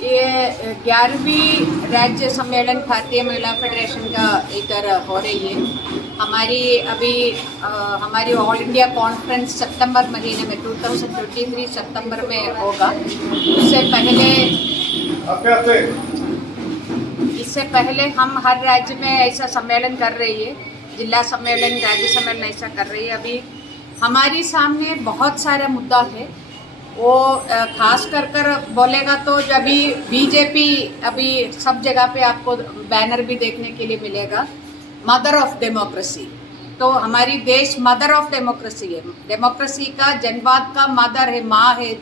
ये 11वीं राज्य सम्मेलन भारतीय महिला फेडरेशन का इधर हो रही है। हमारी अभी हमारी ऑल इंडिया कॉन्फ्रेंस सितंबर महीने में 2023 सितंबर में होगा। इससे पहले हम हर राज्य में ऐसा सम्मेलन कर रही है, जिला सम्मेलन, राज्य सम्मेलन ऐसा कर रही है। अभी हमारी सामने बहुत सारा मुद्दा है, वो खास कर बोलेगा तो अभी बीजेपी अभी सब जगह पे आपको बैनर भी देखने के लिए मिलेगा, मदर ऑफ डेमोक्रेसी। तो हमारी देश मदर ऑफ डेमोक्रेसी है, डेमोक्रेसी का जनवाद का मदर है, माँ है,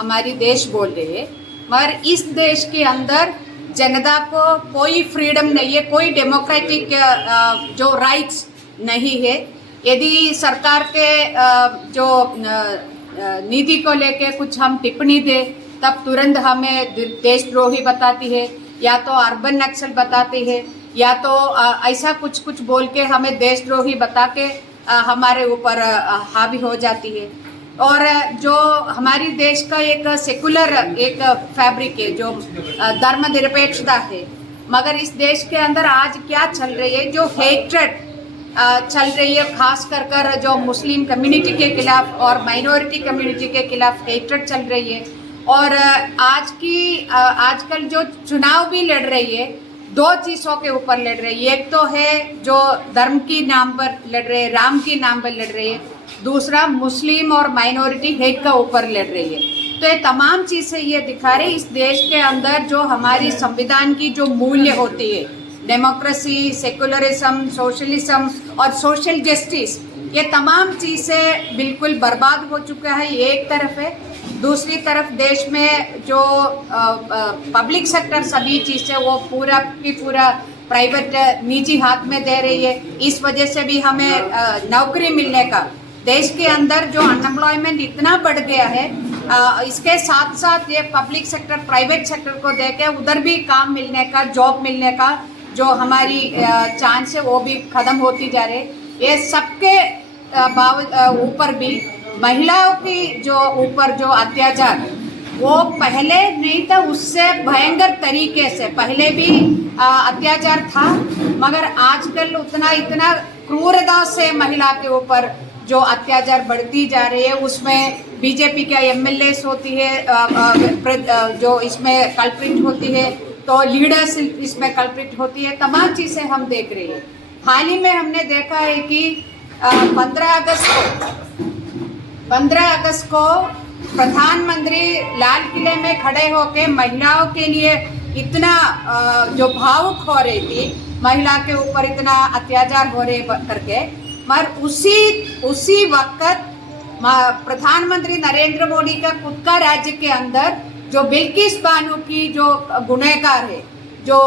हमारी देश बोल रहे हैं। मगर इस देश के अंदर जनता को कोई फ्रीडम नहीं है, कोई डेमोक्रेटिक जो राइट्स नहीं है। यदि सरकार के जो नीति को लेके कुछ हम टिप्पणी दें तब तुरंत हमें देशद्रोही बताती है, या तो अर्बन नक्सल बताती है, या तो ऐसा कुछ बोल के हमें देशद्रोही बता के हमारे ऊपर हावी हो जाती है। और जो हमारी देश का एक सेकुलर एक फैब्रिक है, जो धर्मनिरपेक्षता है, मगर इस देश के अंदर आज क्या चल रही है, जो हेट्रेड चल रही है, खास कर जो मुस्लिम कम्युनिटी के खिलाफ और माइनॉरिटी कम्युनिटी के खिलाफ हेट्रेड चल रही है। और आजकल जो चुनाव भी लड़ रही है, दो चीज़ों के ऊपर लड़ रही है। एक तो है जो धर्म की नाम पर लड़ रहे हैं, राम की नाम पर लड़ रही है, दूसरा मुस्लिम और माइनॉरिटी हेट का ऊपर लड़ रही है। तो ये तमाम चीज़ें ये दिखा रहे इस देश के अंदर जो हमारी संविधान की जो मूल्य होती है, डेमोक्रेसी, सेकुलरिज्म, सोशलिज्म और सोशल जस्टिस, ये तमाम चीज़ें बिल्कुल बर्बाद हो चुका है। ये एक तरफ है, दूसरी तरफ देश में जो पब्लिक सेक्टर सभी चीज़ें वो पूरा की पूरा प्राइवेट निजी हाथ में दे रही है। इस वजह से भी हमें नौकरी मिलने का, देश के अंदर जो अनएम्प्लॉयमेंट इतना बढ़ गया है, इसके साथ साथ ये पब्लिक सेक्टर प्राइवेट सेक्टर को देके उधर भी काम मिलने का, जॉब मिलने का जो हमारी चांस है वो भी ख़त्म होती जा रही है। ये सबके ऊपर भी महिलाओं की जो ऊपर जो अत्याचार वो पहले नहीं था, उससे भयंकर तरीके से पहले भी अत्याचार था, मगर आजकल इतना क्रूरता से महिला के ऊपर जो अत्याचार बढ़ती जा रही है, उसमें बीजेपी का एमएलएस होती है जो इसमें कल्प्रिट होती है, तो लीडर्स इसमें कल्प्रिट होती है। तमाम चीज़ें हम देख रहे हैं। हाल ही में हमने देखा है कि 15 अगस्त को प्रधानमंत्री लाल किले में खड़े होकर महिलाओं के लिए इतना जो भावुक हो रही थी, महिला के ऊपर इतना अत्याचार हो रहे करके, मगर उसी वक्त प्रधानमंत्री नरेंद्र मोदी का खुद का राज्य के अंदर जो बिल्किस बानो की जो गुनहगार है, जो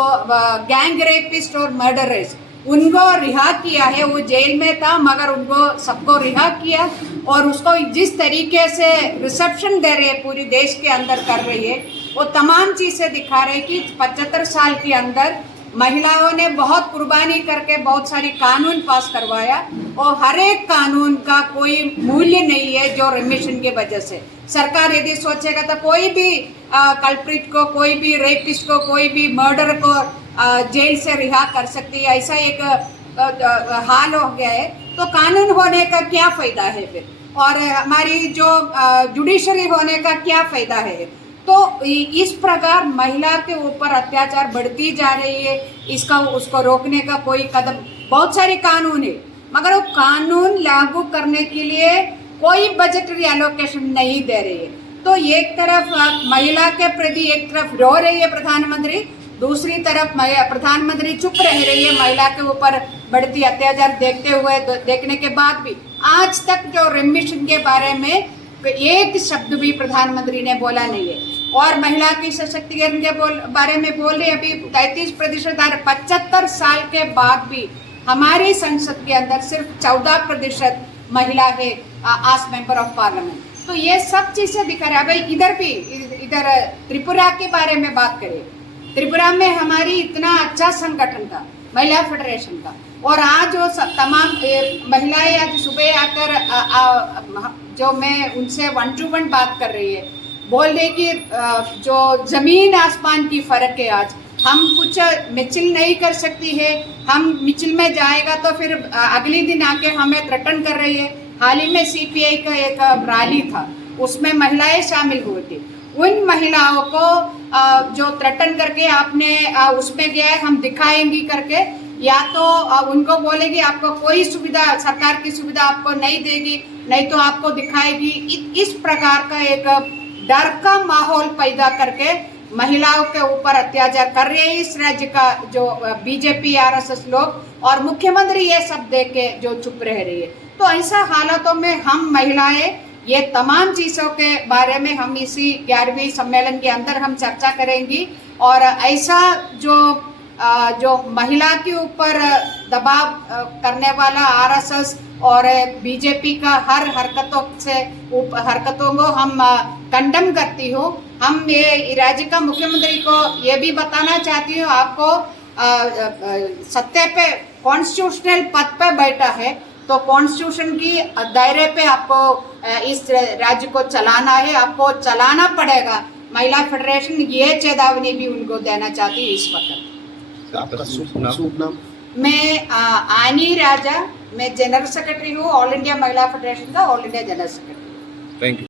गैंग रेपिस्ट और मर्डरर्स, उनको रिहा किया है। वो जेल में था मगर उनको सबको रिहा किया, और उसको जिस तरीके से रिसेप्शन दे रहे हैं पूरी देश के अंदर कर रही है, वो तमाम चीज़ें दिखा रहे कि 75 साल के अंदर महिलाओं ने बहुत कुर्बानी करके बहुत सारी कानून पास करवाया, और हर एक कानून का कोई मूल्य नहीं है जो रिमिशन की वजह से। सरकार यदि सोचेगा तो कोई भी कल्प्रिट को, कोई भी रेपिस्ट को, कोई भी मर्डर को जेल से रिहा कर सकती है, ऐसा एक हाल हो गया है। तो कानून होने का क्या फ़ायदा है फिर, और हमारी जो जुडिशरी होने का क्या फ़ायदा है। तो इस प्रकार महिला के ऊपर अत्याचार बढ़ती जा रही है, उसको रोकने का कोई कदम, बहुत सारे कानून है, मगर वो कानून लागू करने के लिए कोई बजटरी एलोकेशन नहीं दे रही है। तो एक तरफ महिला के प्रति एक तरफ रो रही है प्रधानमंत्री, दूसरी तरफ प्रधानमंत्री चुप रह रही है महिला के ऊपर बढ़ती अत्याचार देखने के बाद भी। आज तक जो रिमिशन के बारे में एक शब्द भी प्रधानमंत्री ने बोला नहीं है, और महिला की सशक्तिकरण के बारे में बोल रहे अभी 33%। 75 साल के बाद भी हमारी संसद के अंदर सिर्फ 14% महिला है आज मेंबर ऑफ पार्लियामेंट। तो ये सब चीज़ें दिखा रहा है। भाई इधर त्रिपुरा के बारे में बात करें, त्रिपुरा में हमारी इतना अच्छा संगठन था महिला फेडरेशन का, और आज वो तमाम महिलाएं आज सुबह आकर जो मैं उनसे 1-to-1 बात कर रही है, बोल रहे कि जो जमीन आसमान की फर्क है आज, हम कुछ मिचिल नहीं कर सकती है, हम मिचिल में जाएगा तो फिर अगले दिन आके हमें थ्रेटन कर रही है। हाल ही में सीपीआई का एक रैली था, उसमें महिलाएं शामिल हुई थी। उन महिलाओं को जो थ्रेटन करके आपने उसमें गया है हम दिखाएंगी करके, या तो उनको बोलेगी आपको कोई सुविधा, सरकार की सुविधा आपको नहीं देगी, नहीं तो आपको दिखाएगी। इस प्रकार का एक डर का माहौल पैदा करके महिलाओं के ऊपर अत्याचार कर रहे हैं इस राज्य का जो बीजेपी आरएसएस लोग, और मुख्यमंत्री ये सब देख के जो चुप रह रही है। तो ऐसा हालातों में हम महिलाएं ये तमाम चीज़ों के बारे में हम इसी 11वीं सम्मेलन के अंदर हम चर्चा करेंगी, और ऐसा जो महिला के ऊपर दबाव करने वाला आरएसएस और बीजेपी का हर हरकतों को हम कंडम करती हूँ। हम ये राज्य का मुख्यमंत्री को ये भी बताना चाहती हूँ, आपको सत्ता पे कॉन्स्टिट्यूशनल पद पे बैठा है तो कॉन्स्टिट्यूशन की दायरे पे आपको इस राज्य को चलाना है, आपको चलाना पड़ेगा। महिला फेडरेशन ये चेतावनी भी उनको देना चाहती है इस वक्त। आपका शुभ नाम? मैं आनी राजा, मैं जनरल सेक्रेटरी हूँ ऑल इंडिया महिला फेडरेशन का, all India general secretary. Thank you.